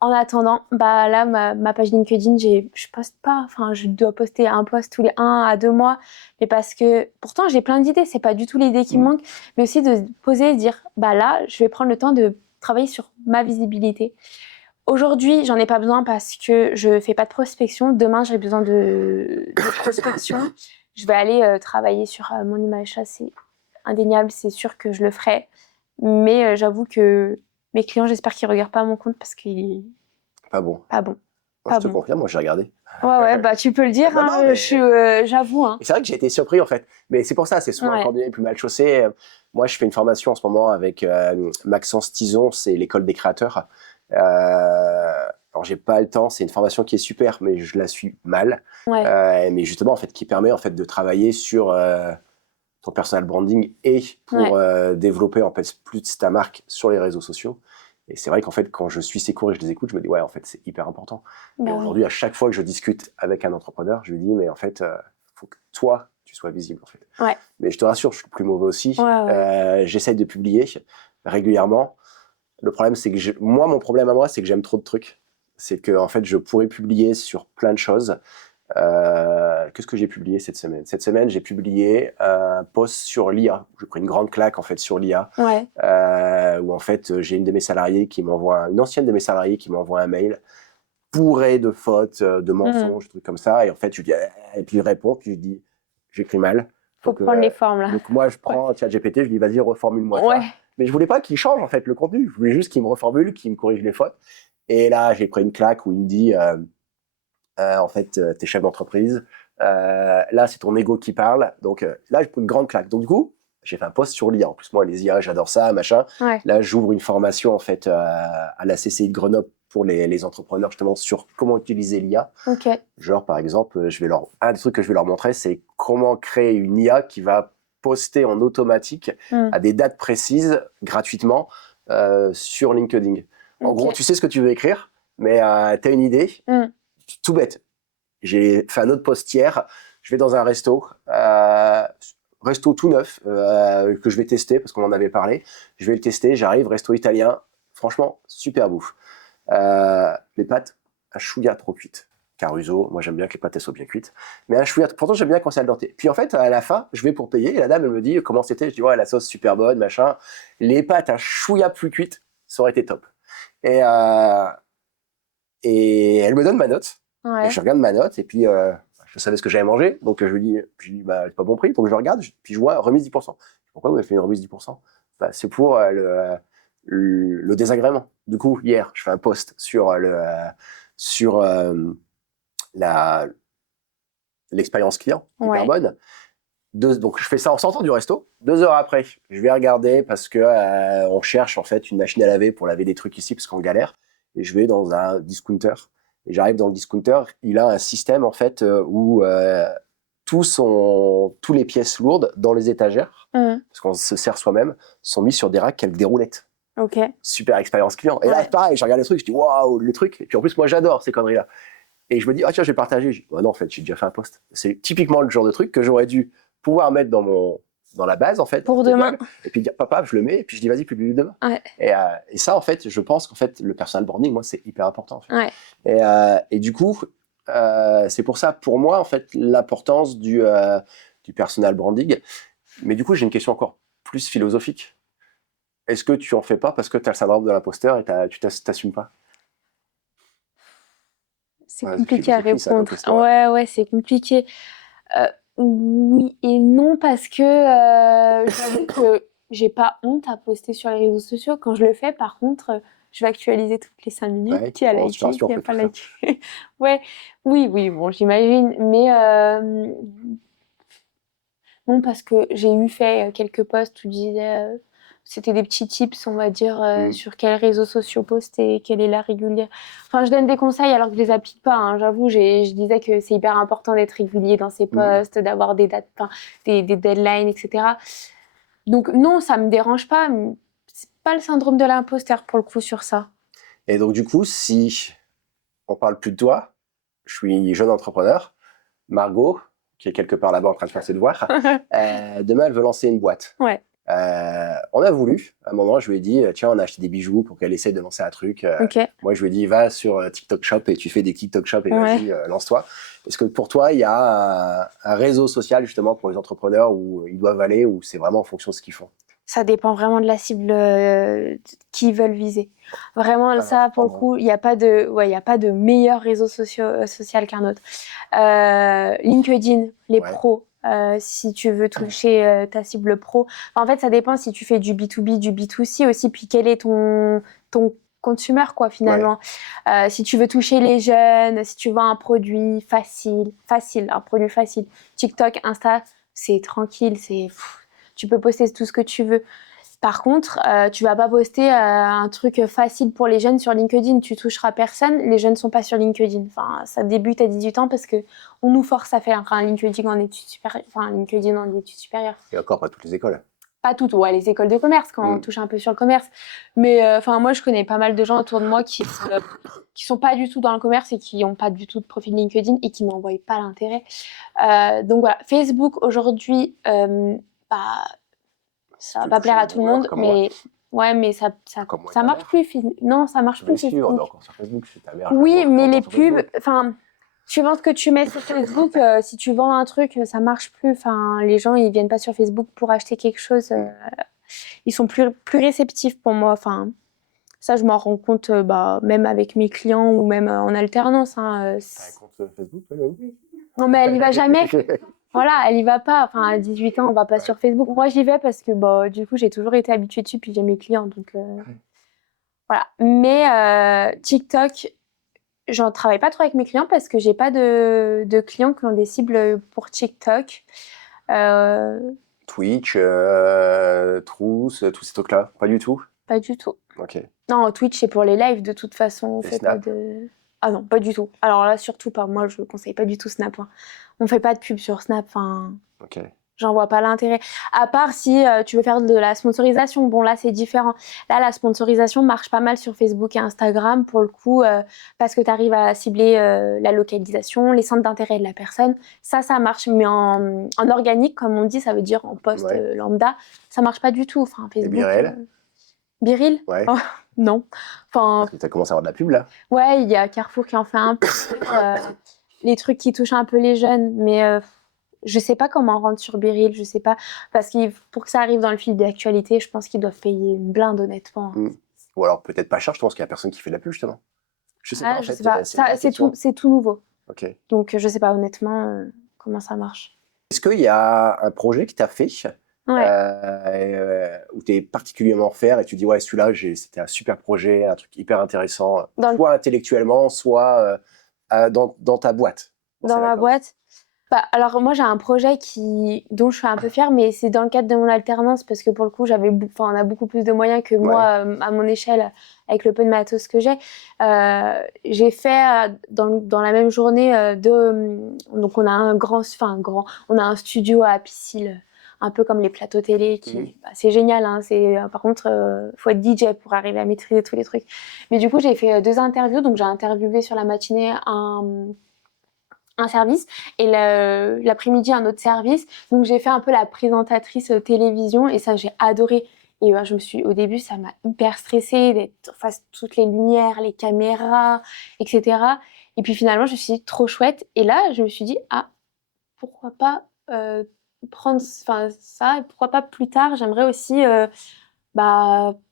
en attendant, là ma page LinkedIn, je poste pas, enfin je dois poster un post tous les 1 à 2 mois, mais parce que pourtant j'ai plein d'idées, c'est pas du tout l'idée qui me manque, mais aussi de poser et dire là je vais prendre le temps de travailler sur ma visibilité. Aujourd'hui, j'en ai pas besoin parce que je fais pas de prospection. Demain, j'ai besoin de prospection. Je vais aller travailler sur mon image. Ça, c'est indéniable. C'est sûr que je le ferai. Mais j'avoue que mes clients, j'espère qu'ils regardent pas mon compte parce qu'il Pas bon. pas bon. Moi, je te confirme, moi j'ai regardé. Ouais, tu peux le dire. Non, mais... j'avoue. Hein. C'est vrai que j'ai été surpris en fait. Mais c'est pour ça, c'est souvent un cordonnier plus mal chaussé. Moi, je fais une formation en ce moment avec Maxence Tison, c'est l'école des créateurs. Alors j'ai pas le temps, c'est une formation qui est super, mais je la suis mal. Ouais. Mais justement, en fait, qui permet en fait de travailler sur ton personal branding et pour développer en fait plus ta marque sur les réseaux sociaux. Et c'est vrai qu'en fait, quand je suis ces cours et je les écoute, je me dis ouais, en fait, c'est hyper important. Et aujourd'hui, à chaque fois que je discute avec un entrepreneur, je lui dis mais en fait, faut que toi, tu sois visible en fait. Ouais. Mais je te rassure, je suis le plus mauvais aussi. J'essaye de publier régulièrement. Le problème, c'est que moi, mon problème à moi, c'est que j'aime trop de trucs. C'est que en fait, je pourrais publier sur plein de choses. Qu'est-ce que j'ai publié cette semaine? Cette semaine, j'ai publié un post sur l'IA. J'ai pris une grande claque en fait sur l'IA. Où en fait, j'ai une ancienne de mes salariés qui m'envoie un mail bourré de fautes, de mensonges, trucs comme ça. Et en fait, je lui dis, et puis il répond, puis je dis, j'écris mal. Faut prendre les formes là. Donc moi, je prends ChatGPT, je lui dis, vas-y, reformule-moi ça. Mais je voulais pas qu'il change en fait le contenu. Je voulais juste qu'il me reformule, qu'il me corrige les fautes. Et là, j'ai pris une claque où il me dit, en fait, t'es chef d'entreprise. Là, c'est ton ego qui parle. Donc là, j'ai pris une grande claque. Donc du coup, j'ai fait un post sur l'IA. En plus, moi, les IA, j'adore ça, machin. Là, j'ouvre une formation en fait à la CCI de Grenoble pour les entrepreneurs justement sur comment utiliser l'IA. Genre, par exemple, un des trucs que je vais leur montrer, c'est comment créer une IA qui va poster en automatique à des dates précises gratuitement sur LinkedIn. En gros, tu sais ce que tu veux écrire, mais tu as une idée. Tout bête. J'ai fait un autre post hier. Je vais dans un resto tout neuf que je vais tester parce qu'on en avait parlé. Je vais le tester. J'arrive, resto italien. Franchement, super bouffe. Les pâtes, un chouïa trop cuites. Caruso, moi j'aime bien que les pâtes soient bien cuites. Mais un chouïa, pourtant j'aime bien quand c'est al dente. Puis en fait, à la fin, je vais pour payer et la dame elle me dit comment c'était. Je dis ouais, la sauce super bonne, machin. Les pâtes un chouïa plus cuites, ça aurait été top. Et elle me donne ma note. Et je regarde ma note et puis je savais ce que j'avais mangé. Donc je lui dis bah, c'est pas bon prix. Donc je regarde, puis je vois remise 10%. Pourquoi vous avez fait une remise 10%? C'est pour le désagrément. Du coup, hier, je fais un post sur l'expérience client, hyper bonne. Donc je fais ça en sortant du resto. 2 heures après, je vais regarder parce que on cherche en fait une machine à laver pour laver des trucs ici parce qu'on galère. Et je vais dans un discounter. Et j'arrive dans le discounter, il a un système en fait où tous les pièces lourdes dans les étagères, parce qu'on se sert soi-même, sont mis sur des racks avec des roulettes. Super expérience client. Et là, pareil, je regarde le truc, je dis waouh, le truc. Et puis en plus, moi, j'adore ces conneries-là. Et je me dis, ah tiens, j'ai partagé. Je dis, bah non, en fait, j'ai déjà fait un post. C'est typiquement le genre de truc que j'aurais dû pouvoir mettre dans la base, en fait. Pour demain. Et puis dire, papa, je le mets, et puis je dis, vas-y, publie demain. Ouais. Et ça, en fait, je pense qu'en fait, le personal branding, moi, c'est hyper important. En fait. Ouais. Et du coup, c'est pour ça, pour moi, en fait, l'importance du personal branding. Mais du coup, j'ai une question encore plus philosophique. Est-ce que tu en fais pas parce que tu as le syndrome de l'imposteur et tu t'assumes pas? C'est Ouais, compliqué à répondre. Ouais, Ouais, c'est compliqué. Oui et non, parce que j'avoue que j'ai pas honte à poster sur les réseaux sociaux. Quand je le fais, par contre, je vais actualiser toutes les 5 minutes. ouais, Qui a liké, qui a pas liké. Ouais, oui, bon, j'imagine. Mais non, parce que j'ai fait quelques posts où je disais, c'était des petits tips, on va dire, sur quels réseaux sociaux poster, quelle est la régulière. Enfin, je donne des conseils alors que je les applique pas. Hein. J'avoue, je disais que c'est hyper important d'être régulier dans ses posts, d'avoir des dates, des deadlines, etc. Donc non, ça me dérange pas. C'est pas le syndrome de l'imposteur pour le coup sur ça. Et donc du coup, si on parle plus de toi, je suis jeune entrepreneur, Margot, qui est quelque part là-bas en train de faire ses devoirs, demain elle veut lancer une boîte. Ouais. On a voulu, à un moment je lui ai dit, tiens, on a acheté des bijoux pour qu'elle essaie de lancer un truc. Okay. Moi je lui ai dit, va sur TikTok Shop et tu fais des TikTok Shop et vas-y, lance-toi. Est-ce que pour toi, il y a un réseau social justement pour les entrepreneurs où ils doivent aller, où c'est vraiment en fonction de ce qu'ils font? Ça dépend vraiment de la cible qu'ils veulent viser. Vraiment, alors, ça, pour le coup, il n'y a pas de meilleur réseau social qu'un autre. LinkedIn, les pros, si tu veux toucher ta cible pro. En fait, ça dépend si tu fais du B2B, du B2C aussi, puis quel est ton consumer, quoi, finalement. Si tu veux toucher les jeunes, si tu veux un produit facile, un produit facile. TikTok, Insta, c'est tranquille, tu peux poster tout ce que tu veux. Par contre, tu vas pas poster un truc facile pour les jeunes sur LinkedIn. Tu toucheras personne. Les jeunes sont pas sur LinkedIn. Enfin, ça débute à 18 ans parce que on nous force à faire un LinkedIn en études supérieures. Enfin, LinkedIn en études supérieures. Et encore pas toutes les écoles. Pas toutes. Ouais, les écoles de commerce quand on touche un peu sur le commerce. Mais enfin, moi, je connais pas mal de gens autour de moi qui sont pas du tout dans le commerce et qui ont pas du tout de profil LinkedIn et qui n'en voient pas l'intérêt. Donc voilà, Facebook aujourd'hui. Ça va pas plaire à tout le monde, mais ouais, mais ça marche plus. Non, ça marche plus. Si, on est encore sur Facebook, c'est ta mère. Oui, mais les pubs, enfin, suivant ce que tu mets sur Facebook, si tu vends un truc, ça marche plus. Enfin, les gens, ils viennent pas sur Facebook pour acheter quelque chose. Ils sont plus réceptifs pour moi. Enfin, ça, je m'en rends compte, même avec mes clients ou même en alternance. Hein, t'as un compte Facebook, oui. Non, mais elle y va jamais. Voilà, elle y va pas. Enfin, à 18 ans, on va pas sur Facebook. Moi, j'y vais parce que, du coup, j'ai toujours été habituée dessus, puis j'ai mes clients, donc voilà. Mais TikTok, j'en travaille pas trop avec mes clients parce que j'ai pas de clients qui ont des cibles pour TikTok. Twitch, Trousse, tous ces trucs-là, pas du tout? Pas du tout. Ok. Non, Twitch, c'est pour les lives, de toute façon. On fait Snap. pas de... Ah non, pas du tout. Alors là, surtout pas. Moi, je conseille pas du tout Snap. Hein. On fait pas de pub sur Snap. Enfin, j'en vois pas l'intérêt. À part si tu veux faire de la sponsorisation. Bon, là, c'est différent. Là, la sponsorisation marche pas mal sur Facebook et Instagram, pour le coup, parce que tu arrives à cibler la localisation, les centres d'intérêt de la personne. Ça marche. Mais en organique, comme on dit, ça veut dire en post lambda, ça marche pas du tout. Enfin, Facebook... Et Birel Biril? Ouais. Oh, non. Enfin, parce que tu as commencé à avoir de la pub là. Ouais, il y a Carrefour qui en fait un peu. Les trucs qui touchent un peu les jeunes. Mais je sais pas comment rendre sur Biril, je sais pas. Parce que pour que ça arrive dans le fil d'actualité, je pense qu'ils doivent payer une blinde, honnêtement. Ou alors peut-être pas cher, je pense qu'il y a personne qui fait de la pub justement. Je sais pas, en fait. Je sais pas. C'est tout nouveau. Ok. Donc je sais pas honnêtement comment ça marche. Est-ce qu'il y a un projet qui t'a fait où tu es particulièrement fier et tu dis ouais, celui-là, c'était un super projet, un truc hyper intéressant, soit intellectuellement, soit dans ta boîte? Dans ma boîte? Alors moi j'ai un projet dont je suis un peu fière, mais c'est dans le cadre de mon alternance parce que pour le coup on a beaucoup plus de moyens que moi à mon échelle avec le peu de matos que j'ai. J'ai fait dans la même journée donc on a on a un studio à Piscille, un peu comme les plateaux télé, c'est génial, hein, par contre, faut être DJ pour arriver à maîtriser tous les trucs. Mais du coup, j'ai fait 2 interviews, donc j'ai interviewé sur la matinée un service et l'après-midi un autre service. Donc j'ai fait un peu la présentatrice télévision et ça j'ai adoré. Et au début ça m'a hyper stressée d'être face à toutes les lumières, les caméras, etc. Et puis finalement je me suis dit trop chouette. Et là je me suis dit pourquoi pas prendre ça et pourquoi pas plus tard j'aimerais aussi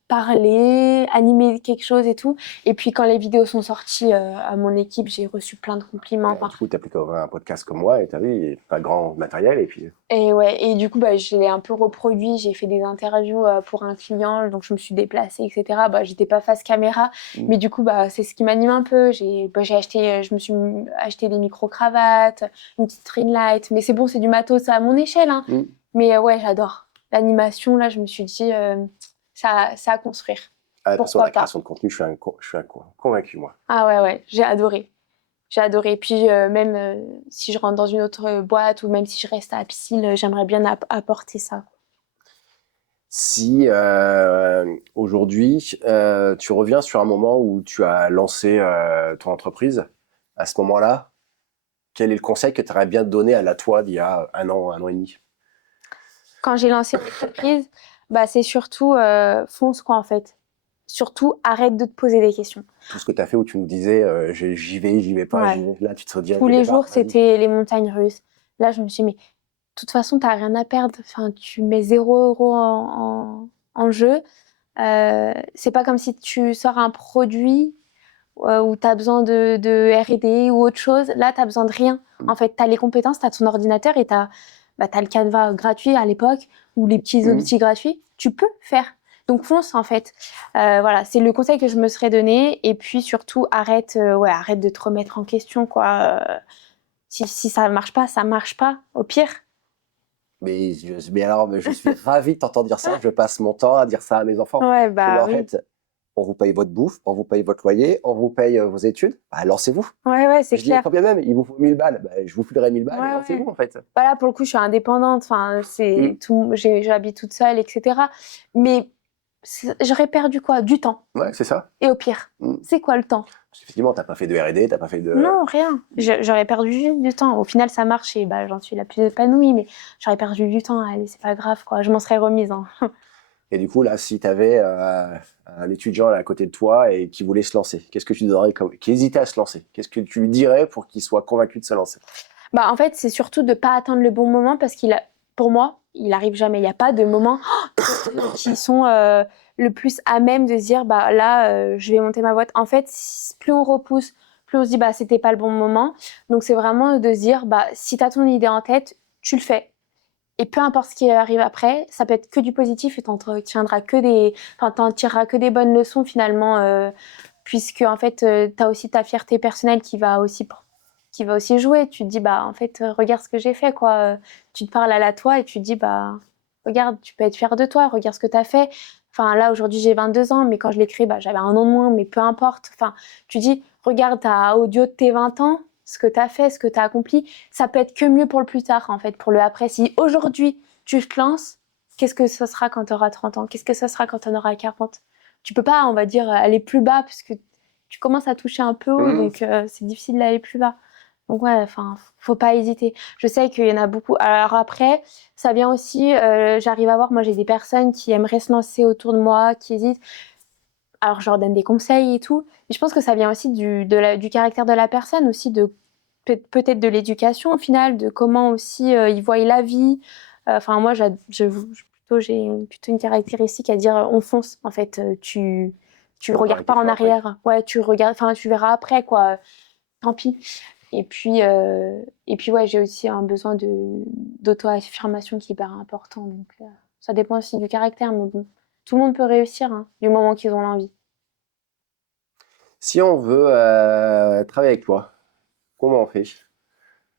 parler, animer quelque chose et tout. Et puis quand les vidéos sont sorties à mon équipe, j'ai reçu plein de compliments. Du coup, tu as pu couvrir un podcast comme moi et tu as vu, il n'y a pas grand matériel. Et du coup, je l'ai un peu reproduit. J'ai fait des interviews pour un client, donc je me suis déplacée, etc. J'étais pas face caméra, mais du coup, c'est ce qui m'anime un peu. Je me suis acheté des micro-cravates, une petite ring light, mais c'est bon, c'est du matos à mon échelle. Hein. Mais ouais, j'adore. L'animation, là, je me suis dit... ça à construire. De toute façon, la création de contenu, je suis un convaincu, moi. Ah ouais, j'ai adoré. Puis même si je rentre dans une autre boîte ou même si je reste à Psyll, j'aimerais bien apporter ça. Si aujourd'hui, tu reviens sur un moment où tu as lancé ton entreprise, à ce moment-là, quel est le conseil que tu aurais bien donné à la toi d'il y a un an et demi? Quand j'ai lancé l'entreprise, c'est surtout fonce quoi en fait. Surtout arrête de te poser des questions. Tout ce que tu as fait où tu me disais j'y vais pas, j'y vais. Là tu te dis tous les jours c'était les montagnes russes. Là je me suis dit mais de toute façon t'as rien à perdre. Enfin tu mets 0 € en jeu. C'est pas comme si tu sors un produit où tu as besoin de R&D ou autre chose. Là, tu n'as besoin de rien. En fait, tu as les compétences, tu as ton ordinateur et tu as le Canva gratuit à l'époque ou les petits outils gratuits. Tu peux faire. Donc, fonce, en fait. Voilà, c'est le conseil que je me serais donné. Et puis, surtout, arrête de te remettre en question, quoi. Si ça ne marche pas, ça ne marche pas. Au pire. Mais je suis ravi de t'entendre dire ça. Je passe mon temps à dire ça à mes enfants. Ouais, en fait, on vous paye votre bouffe, on vous paye votre loyer, on vous paye vos études. Lancez-vous. Ouais, c'est Je clair. dis, quand bien même, il vous faut 1000 balles. Je vous filerai 1000 balles et lancez-vous, en fait. Voilà, pour le coup, je suis indépendante. Enfin, j'habite toute seule, etc. Mais j'aurais perdu quoi? Du temps. Ouais, c'est ça. Et au pire, c'est quoi le temps? Effectivement, t'as pas fait de R&D, t'as pas fait de... Non, rien. J'aurais perdu juste du temps. Au final, ça marche et j'en suis la plus épanouie, mais j'aurais perdu du temps. Allez, c'est pas grave, quoi. Je m'en serais remise. Hein. Et du coup, là, si t'avais un étudiant là, à côté de toi et qui voulait se lancer, qu'est-ce que tu donnerais qui hésitait à se lancer? Qu'est-ce que tu lui dirais pour qu'il soit convaincu de se lancer? En fait, c'est surtout de pas attendre le bon moment parce pour moi, il arrive jamais. Il n'y a pas de moments qui sont le plus à même de se dire là, je vais monter ma boîte. En fait, plus on repousse, plus on se dit c'était pas le bon moment. Donc c'est vraiment de se dire si tu as ton idée en tête, tu le fais. Et peu importe ce qui arrive après, ça peut être que du positif et t'en tireras que des bonnes leçons finalement, puisque en fait, t'as aussi ta fierté personnelle qui va aussi jouer. Tu te dis en fait, regarde ce que j'ai fait quoi. Tu te parles à la toi et tu te dis regarde, tu peux être fier de toi. Regarde ce que t'as fait. Enfin là aujourd'hui j'ai 22 ans, mais quand je l'écris j'avais un an de moins, mais peu importe. Enfin tu dis regarde ta audio de tes 20 ans. Ce que tu as fait, ce que tu as accompli, ça peut être que mieux pour le plus tard, en fait, pour le après. Si aujourd'hui, tu te lances, qu'est-ce que ce sera quand tu auras 30 ans? Qu'est-ce que ce sera quand tu en auras 40? Tu peux pas, on va dire, aller plus bas, puisque tu commences à toucher un peu haut, donc c'est difficile d'aller plus bas. Donc ouais, faut pas hésiter. Je sais qu'il y en a beaucoup. Alors après, ça vient aussi, j'arrive à voir, moi j'ai des personnes qui aimeraient se lancer autour de moi, qui hésitent. Alors, je leur donne des conseils et tout. Mais je pense que ça vient aussi du caractère de la personne, aussi peut-être de l'éducation au final, de comment aussi ils voient la vie. Enfin, moi, j'ai plutôt une caractéristique à dire on fonce. En fait, tu regardes pas en arrière. Après. Ouais, tu regardes. Enfin, tu verras après quoi. Tant pis. Et puis ouais, j'ai aussi un besoin d'auto-affirmation qui est hyper important. Donc, ça dépend aussi du caractère, mais bon. Tout le monde peut réussir, hein, du moment qu'ils ont l'envie. Si on veut travailler avec toi, comment on fait?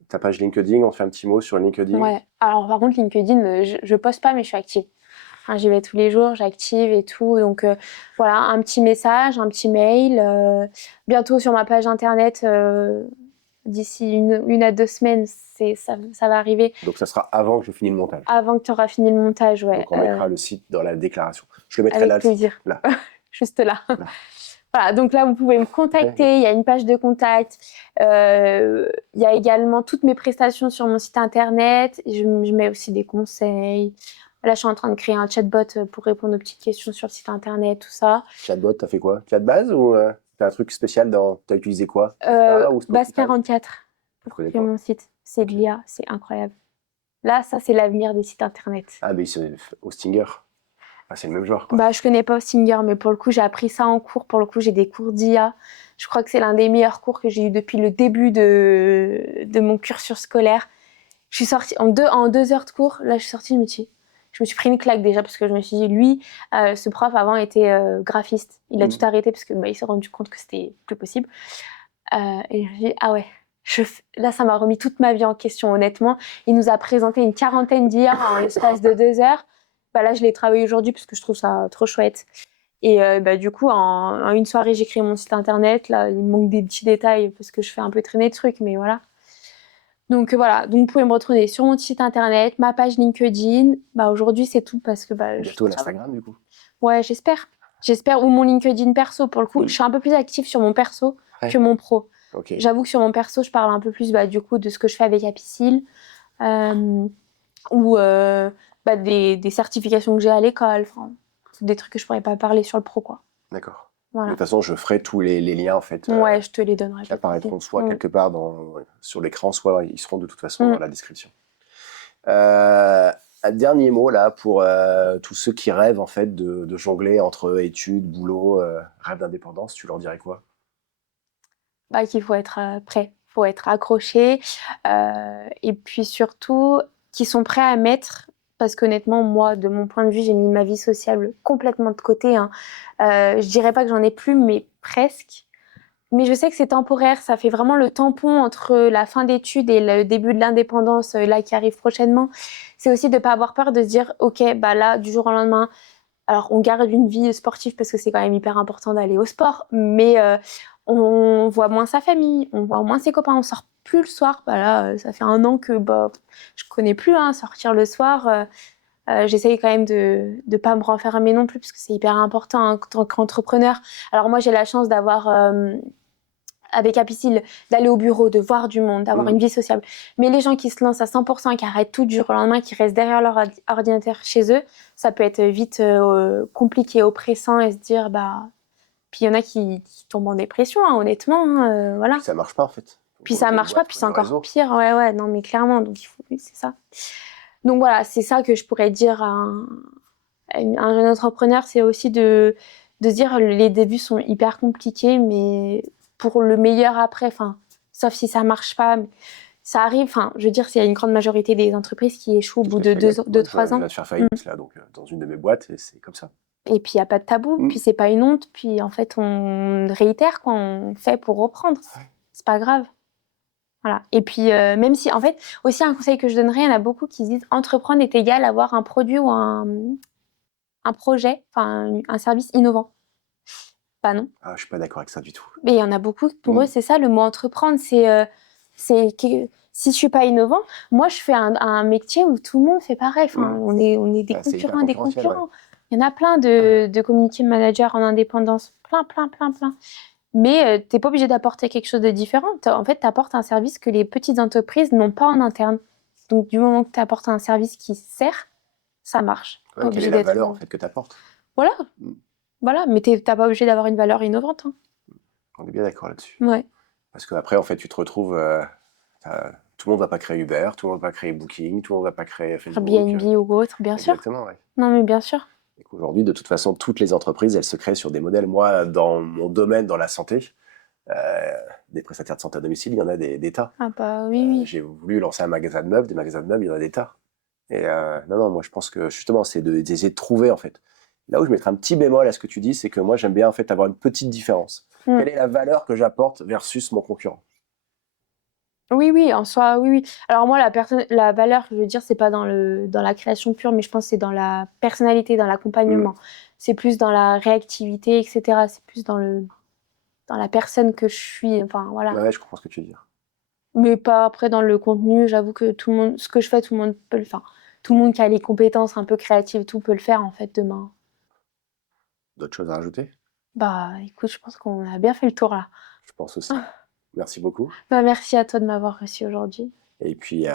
Ta page LinkedIn, on fait un petit mot sur LinkedIn? Ouais, alors par contre, LinkedIn, je poste pas, mais je suis active. Enfin, j'y vais tous les jours, j'active et tout. Donc voilà, un petit message, un petit mail. Bientôt sur ma page internet, D'ici 1 à 2 semaines, ça va arriver. Donc ça sera avant que je finis le montage. Avant que tu auras fini le montage, ouais. Donc on mettra le site dans la déclaration. Je le mettrai avec là. plaisir. Là. Juste là. Voilà, donc là, vous pouvez me contacter. Il y a une page de contact. Il y a également toutes mes prestations sur mon site internet. Je mets aussi des conseils. Là, je suis en train de créer un chatbot pour répondre aux petites questions sur le site internet, tout ça. Chatbot, t'as fait quoi? Chat base ou t'as un truc spécial t'as utilisé quoi? Base 44 pour créer mon site. C'est de l'IA, c'est incroyable. Là, ça, c'est l'avenir des sites internet. Ah, mais c'est Hostinger. Ah, c'est le même genre, quoi. Bah, je connais pas Hostinger, mais pour le coup, j'ai appris ça en cours. Pour le coup, j'ai des cours d'IA. Je crois que c'est l'un des meilleurs cours que j'ai eu depuis le début de mon cursus scolaire. Je suis sortie en 2 heures de cours. Là, je suis sortie, je me suis pris une claque déjà parce que je me suis dit, lui, ce prof avant était graphiste. Il a tout arrêté parce que il s'est rendu compte que c'était plus possible. Et je me suis dit, ah ouais. Là, ça m'a remis toute ma vie en question, honnêtement. Il nous a présenté une quarantaine d'IA en l'espace de 2 heures. Bah là, je l'ai travaillé aujourd'hui parce que je trouve ça trop chouette. Et du coup, en une soirée, j'ai créé mon site internet. Là, il me manque des petits détails parce que je fais un peu traîner le truc, mais voilà. Donc voilà, donc vous pouvez me retrouver sur mon site internet, ma page LinkedIn. Bah aujourd'hui, c'est tout parce que bientôt l'Instagram du coup. Ouais, j'espère. Ou mon LinkedIn perso pour le coup. Je suis un peu plus active sur mon perso que mon pro. Okay. J'avoue que sur mon perso, je parle un peu plus du coup de ce que je fais avec Apicil ou des certifications que j'ai à l'école. Des trucs que je pourrais pas parler sur le pro, quoi. D'accord. Voilà. De toute façon, je ferai tous les liens en fait. Ouais, je te les donnerai. Qui apparaîtront soit quelque part sur l'écran, soit ils seront de toute façon dans la description. Un dernier mot là pour tous ceux qui rêvent en fait de jongler entre études, boulot, rêve d'indépendance. Tu leur dirais quoi? Qu'il faut être prêt, il faut être accroché et puis surtout qu'ils sont prêts à mettre. Parce qu'honnêtement, moi, de mon point de vue, j'ai mis ma vie sociale complètement de côté. Je dirais pas que j'en ai plus, mais presque. Mais je sais que c'est temporaire. Ça fait vraiment le tampon entre la fin d'études et le début de l'indépendance là qui arrive prochainement. C'est aussi de pas avoir peur de se dire, ok, bah là, du jour au lendemain, alors on garde une vie sportive parce que c'est quand même hyper important d'aller au sport, mais on voit moins sa famille, on voit moins ses copains, on sort plus le soir. Bah là, ça fait 1 an que je connais plus sortir le soir. J'essaye quand même de pas me renfermer non plus parce que c'est hyper important en tant qu'entrepreneur. Alors moi, j'ai la chance d'avoir avec Apicil, d'aller au bureau, de voir du monde, d'avoir une vie sociable. Mais les gens qui se lancent à 100% et qui arrêtent tout du jour au lendemain, qui restent derrière leur ordinateur chez eux, ça peut être vite compliqué, oppressant et se dire Puis il y en a qui tombent en dépression, honnêtement. Voilà. Puis ça marche pas en fait. Puis ça marche pas, puis c'est encore pire. Ouais, non, mais clairement, donc c'est ça. Donc voilà, c'est ça que je pourrais dire à un jeune entrepreneur, c'est aussi de se dire les débuts sont hyper compliqués, mais pour le meilleur après, sauf si ça marche pas, ça arrive. Je veux dire, il y a une grande majorité des entreprises qui échouent au bout de 2-3 ans. Je viens de faire faillite là, donc dans une de mes boîtes, et c'est comme ça. Et puis il y a pas de tabou, puis c'est pas une honte, puis en fait on réitère quoi, on fait pour reprendre. C'est pas grave. Voilà. Et puis même si en fait aussi un conseil que je donnerais, il y en a beaucoup qui disent entreprendre est égal à avoir un produit ou un projet, un service innovant. Bah non. Ah, je suis pas d'accord avec ça du tout. Mais il y en a beaucoup, pour eux, c'est ça, le mot entreprendre, c'est que si je suis pas innovant, moi je fais un métier où tout le monde fait pareil. On est des concurrents, des concurrents. Ouais. Il y en a plein de community managers en indépendance, plein. Mais t'es pas obligé d'apporter quelque chose de différent. En fait, t'apportes un service que les petites entreprises n'ont pas en interne. Donc du moment que t'apportes un service qui sert, ça marche. Ouais, quelle est la valeur en fait que t'apportes? Voilà. Voilà, mais t'es pas obligé d'avoir une valeur innovante. On est bien d'accord là-dessus. Ouais. Parce qu'après, en fait, tu te retrouves... tout le monde va pas créer Uber, tout le monde va pas créer Booking, tout le monde va pas créer Facebook. Airbnb ou autre, bien sûr. Exactement, ouais. Non, mais bien sûr. Et qu'aujourd'hui, de toute façon, toutes les entreprises, elles se créent sur des modèles. Moi, dans mon domaine, dans la santé, des prestataires de santé à domicile, il y en a des tas. Ah bah oui. J'ai voulu lancer un magasin de meubles, des magasins de meubles, il y en a des tas. Et non, moi je pense que justement, c'est d'essayer de trouver en fait. Là où je mettrais un petit bémol à ce que tu dis, c'est que moi j'aime bien en fait avoir une petite différence. Quelle est la valeur que j'apporte versus mon concurrent? Oui, en soi, oui. Alors moi, la valeur, je veux dire, c'est pas dans la création pure, mais je pense que c'est dans la personnalité, dans l'accompagnement. C'est plus dans la réactivité, etc. C'est plus dans la personne que je suis. Enfin, voilà. Ouais, je comprends ce que tu veux dire. Mais pas après dans le contenu. J'avoue que tout le monde, ce que je fais, tout le monde peut le faire. Tout le monde qui a les compétences un peu créatives, tout peut le faire en fait demain. D'autres choses à rajouter? Bah écoute, je pense qu'on a bien fait le tour là. Je pense aussi. Merci beaucoup. Bah merci à toi de m'avoir reçu aujourd'hui. Et puis,